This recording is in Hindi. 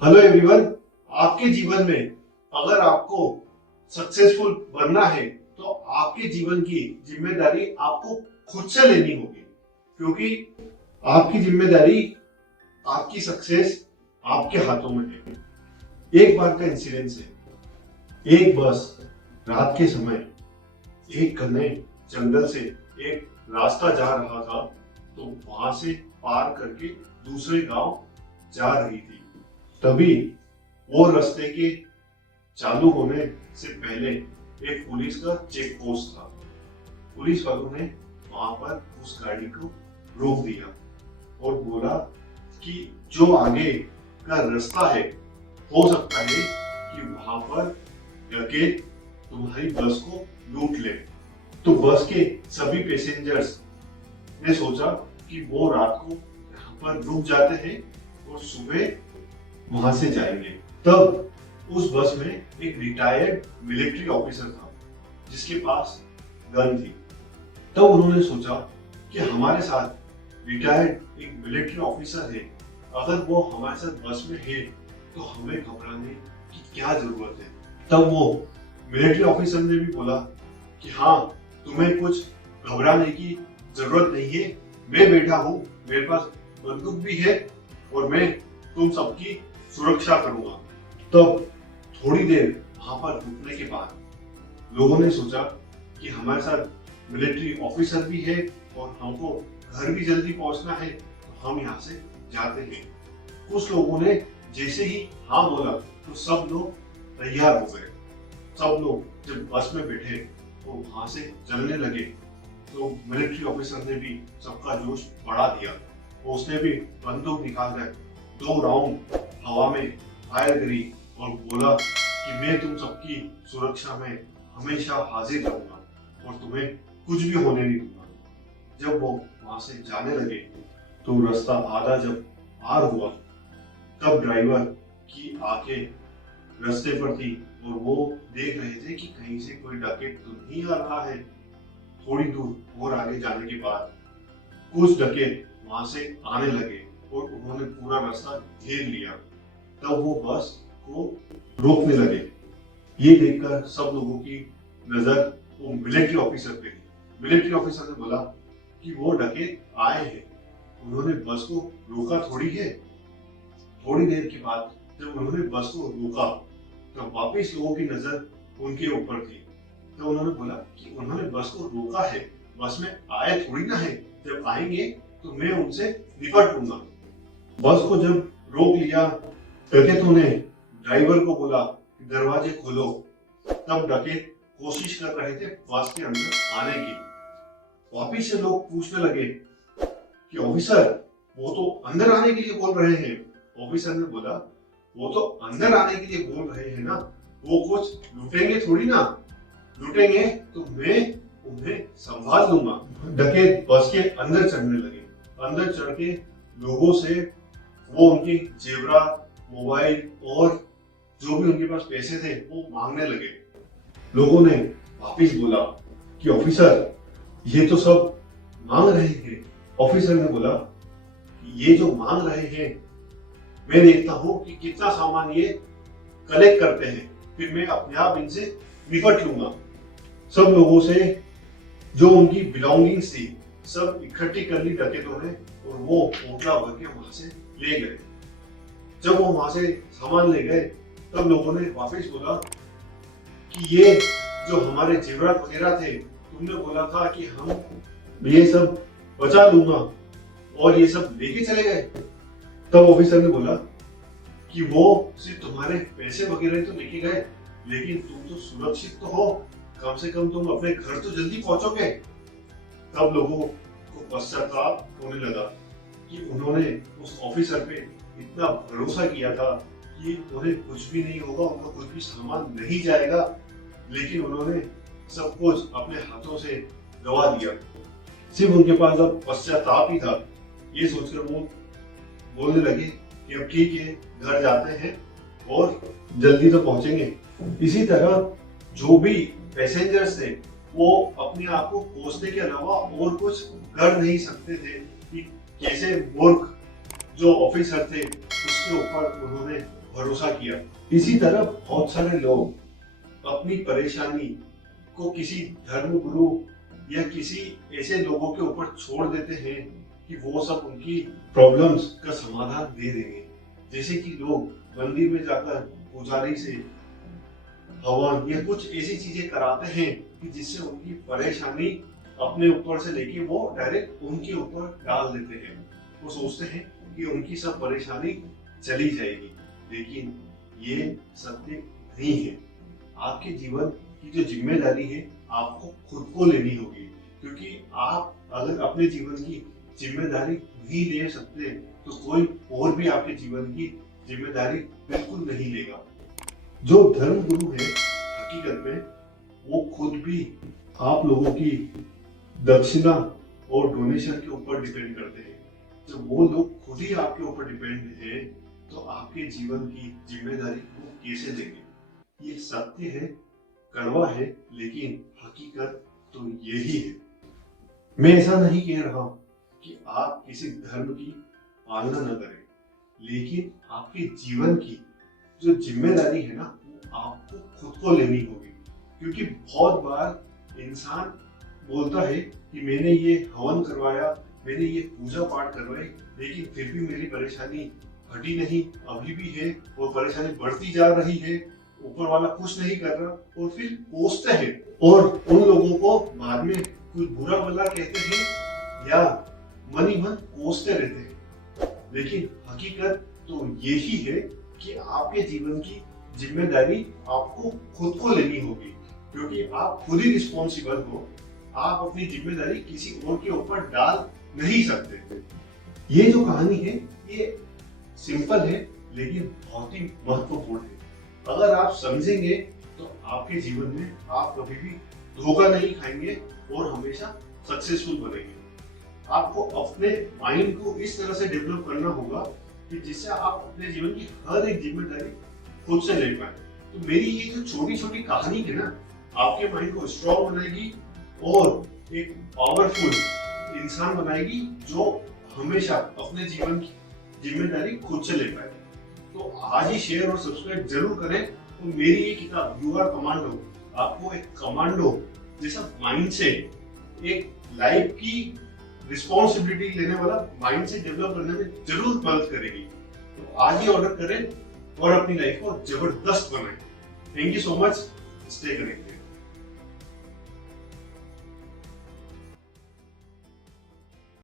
Hello everyone. आपके जीवन में अगर आपको सक्सेसफुल बनना है तो आपके जीवन की जिम्मेदारी आपको खुद से लेनी होगी, क्योंकि आपकी जिम्मेदारी, आपकी सक्सेस आपके हाथों में है। एक बार का इंसिडेंस है। एक बस रात के समय एक घने जंगल से एक रास्ता जा रहा था, तो वहां से पार करके दूसरे गांव जा रही थी। तभी वो रास्ते के चालू होने से पहले एक पुलिस का चेक पोस्ट था। पुलिस वालों ने वहां पर उस गाड़ी को रोक दिया और बोला कि जो आगे का रास्ता है, हो सकता है कि वहां पर डकैत तुम्हारी बस को लूट ले। तो बस के सभी पैसेंजर्स ने सोचा कि वो रात को यहाँ पर रुक जाते हैं और सुबह वहां से जाएंगे। तब उस बस में एक रिटायर्ड मिलिट्री ऑफिसर था जिसके पास गन थी। तब उन्होंने सोचा कि हमारे साथ रिटायर्ड एक मिलिट्री ऑफिसर है, अगर वो हमारे साथ बस में है तो हमें घबराने की क्या जरूरत है। तब वो मिलिट्री ऑफिसर ने भी बोला कि हाँ, तुम्हें कुछ घबराने की जरूरत नहीं है, मैं बैठा हूँ, मेरे पास बंदूक भी है और मैं तुम सबकी सुरक्षा करूंगा। तब थोड़ी देर वहां पर रुकने के बाद लोगों ने सोचा कि हमारे साथ मिलिट्री ऑफिसर भी है और हमको घर भी जल्दी पहुंचना है, तो हम यहाँ से जाते हैं। कुछ लोगों ने जैसे ही हाँ बोला तो सब लोग तैयार हो गए। सब लोग जब बस में बैठे तो वहां से चलने लगे, तो मिलिट्री ऑफिसर ने भी सबका जोश बढ़ा दिया। उसने भी बंदूक निकाल कर 2 राउंड हवा में फायर करी और बोला कि मैं तुम सबकी सुरक्षा में हमेशा हाजिर रहूंगा और तुम्हें कुछ भी होने नहीं दूंगा। जब वो वहां से जाने लगे तो रास्ता आधा जब पार हुआ, तब ड्राइवर की आंखें रास्ते पर थी और वो देख रहे थे कि कहीं से कोई डकैत तो नहीं आ रहा है। थोड़ी दूर और आगे जाने के बाद कुछ डकैत वहां से आने लगे और उन्होंने पूरा रास्ता घेर लिया। तब वो बस को रोकने लगे। ये देखकर सब लोगों की नजर वो मिलिट्री ऑफिसर पे थी। मिलिट्री ऑफिसर ने बोला कि वो डकैत आए हैं, उन्होंने बस को रोका थोड़ी है। थोड़ी देर के बाद जब उन्होंने बस को रोका तो वापिस लोगों की नजर उनके ऊपर थी। तो उन्होंने बोला कि उन्होंने बस को रोका है, बस में आए थोड़ी ना है, जब आएंगे तो मैं उनसे निपट लूंगा। बस को जब रोक लिया, डकैतों ने ड्राइवर को बोला कि दरवाजे खोलो। तब डकैत कोशिश कर रहे थे बस के अंदर आने की। वापिस से लोग पूछने लगे कि ऑफिसर, वो तो अंदर आने के लिए बोल रहे हैं। ऑफिसर ने बोला, वो तो अंदर आने के लिए बोल रहे हैं ना, वो कुछ लूटेंगे थोड़ी ना, लूटेंगे तो मैं उन्हें संभाल लूंगा। डकैत बस के अंदर चढ़ने लगे। अंदर चढ़ के लोगों से वो उनकी जेवरात, मोबाइल और जो भी उनके पास पैसे थे वो मांगने लगे। लोगों ने वापिस बोला कि ऑफिसर, ये तो सब मांग रहे हैं। ऑफिसर ने बोला कि ये जो मांग रहे हैं, मैं देखता हूं कि कितना सामान ये कलेक्ट करते हैं, फिर मैं अपने आप इनसे निपट लूंगा। सब लोगों से जो उनकी बिलोंगिंग्स थी सब इकट्ठी कर ली डकैतों ने और वो पोटला भर के वहां से ले गए। जब वो वहां से सामान ले गए तब लोगों ने वापस बोला कि ये जो हमारे जेवरात वगैरह थे, तुमने बोला था कि हम ये सब बचा लूंगा और ये सब लेके चले गए। तब ऑफिसर ने बोला कि वो सिर्फ तुम्हारे पैसे वगैरह तो लेके गए, लेकिन तुम तो सुरक्षित तो हो, कम से कम तुम अपने घर तो जल्दी पहुंचोगे। तब लोगों को पश्चाताप होने लगा कि उन्होंने उस ऑफिसर पे इतना भरोसा किया था कि उन्हें कुछ भी नहीं होगा, उनका कुछ भी सामान नहीं जाएगा, लेकिन उन्होंने सब कुछ अपने हाथों से गवा दिया। सिर्फ उनके पास अब पश्चाताप ही था। ये सोचकर वो बोलने लगे कि अब ठीक है, घर जाते हैं और जल्दी तो पहुंचेंगे। इसी तरह जो भी पैसेंजर्स थे वो अपने आप को कोसने के अलावा और कुछ कर नहीं सकते थे कि कैसे मूर्ख जो ऑफिसर थे उसके ऊपर उन्होंने भरोसा किया। इसी तरह बहुत सारे लोग अपनी परेशानी को किसी धर्म गुरु या किसी ऐसे लोगों के ऊपर छोड़ देते हैं कि वो सब उनकी प्रॉब्लम्स का समाधान दे देंगे। जैसे कि लोग मंदिर में जाकर पुजारी से हवन या कुछ ऐसी चीजें कराते हैं कि जिससे उनकी परेशानी अपने ऊपर से लेके वो डायरेक्ट उनके ऊपर डाल देते हैं। वो सोचते हैं कि उनकी सब परेशानी चली जाएगी, लेकिन ये सत्य नहीं है। आपके जीवन की जो जिम्मेदारी है आपको खुद को लेनी होगी, क्योंकि आप अगर अपने जीवन की जिम्मेदारी नहीं ले सकते तो कोई और भी आपके जीवन की जिम्मेदारी बिल्कुल नहीं लेगा। जो धर्म गुरु है हकीकत में वो खुद भी आप लोगों की दक्षिणा और डोनेशन के ऊपर डिपेंड करते हैं। जब वो लोग खुद ही आपके ऊपर डिपेंड है तो आपके जीवन की जिम्मेदारी को कैसे लेंगे? ये सत्य है, कड़वा है, लेकिन हकीकत तो यही है। मैं ऐसा नहीं कह रहा कि आप किसी धर्म की पालना न करें, लेकिन आपके जीवन की जो जिम्मेदारी है ना वो आपको खुद को लेनी होगी। क्योंकि बहुत बार इंसान बोलता है कि मैंने ये हवन करवाया, मैंने ये पूजा पाठ करवाई, लेकिन फिर भी मेरी परेशानी हटी नहीं, अभी भी है, वो परेशानी बढ़ती जा रही है, ऊपर वाला कुछ नहीं कर रहा, और फिर कोसते हैं और उन लोगों को बाद में कुछ बुरा भला कहते हैं या मन ही मन कोसते रहते हैं। लेकिन हकीकत तो यही है कि आपके जीवन की जिम्मेदारी आपको खुद को लेनी होगी, क्योंकि आप खुद ही रिस्पॉन्सिबल हो। आप अपनी जिम्मेदारी किसी और के ऊपर डाल नहीं सकते। ये जो कहानी है ये सिंपल है लेकिन बहुत ही महत्वपूर्ण है। अगर आप समझेंगे तो आपके जीवन में आप कभी भी धोखा नहीं खाएंगे और हमेशा सक्सेसफुल बनेंगे। आपको अपने माइंड को इस तरह से डेवलप करना होगा कि जिससे आप अपने जीवन की हर एक जिम्मेदारी खुद से ले पाए। तो मेरी ये जो छोटी छोटी कहानी है ना आपके माइंड को स्ट्रॉन्ग बनाएगी और एक पावरफुल इंसान बनाएगी जो हमेशा अपने जीवन की जिम्मेदारी खुद से ले पाए। तो आज ही शेयर और सब्सक्राइब जरूर करें। तो मेरी ये किताब यू आर कमांडो आपको एक कमांडो जैसा माइंड से एक लाइफ की रिस्पॉन्सिबिलिटी लेने वाला माइंड से डेवलप करने में जरूर मदद करेगी। तो आज ही ऑर्डर करें और अपनी लाइफ को जबरदस्त बनाएं। Thank you so much, stay connected.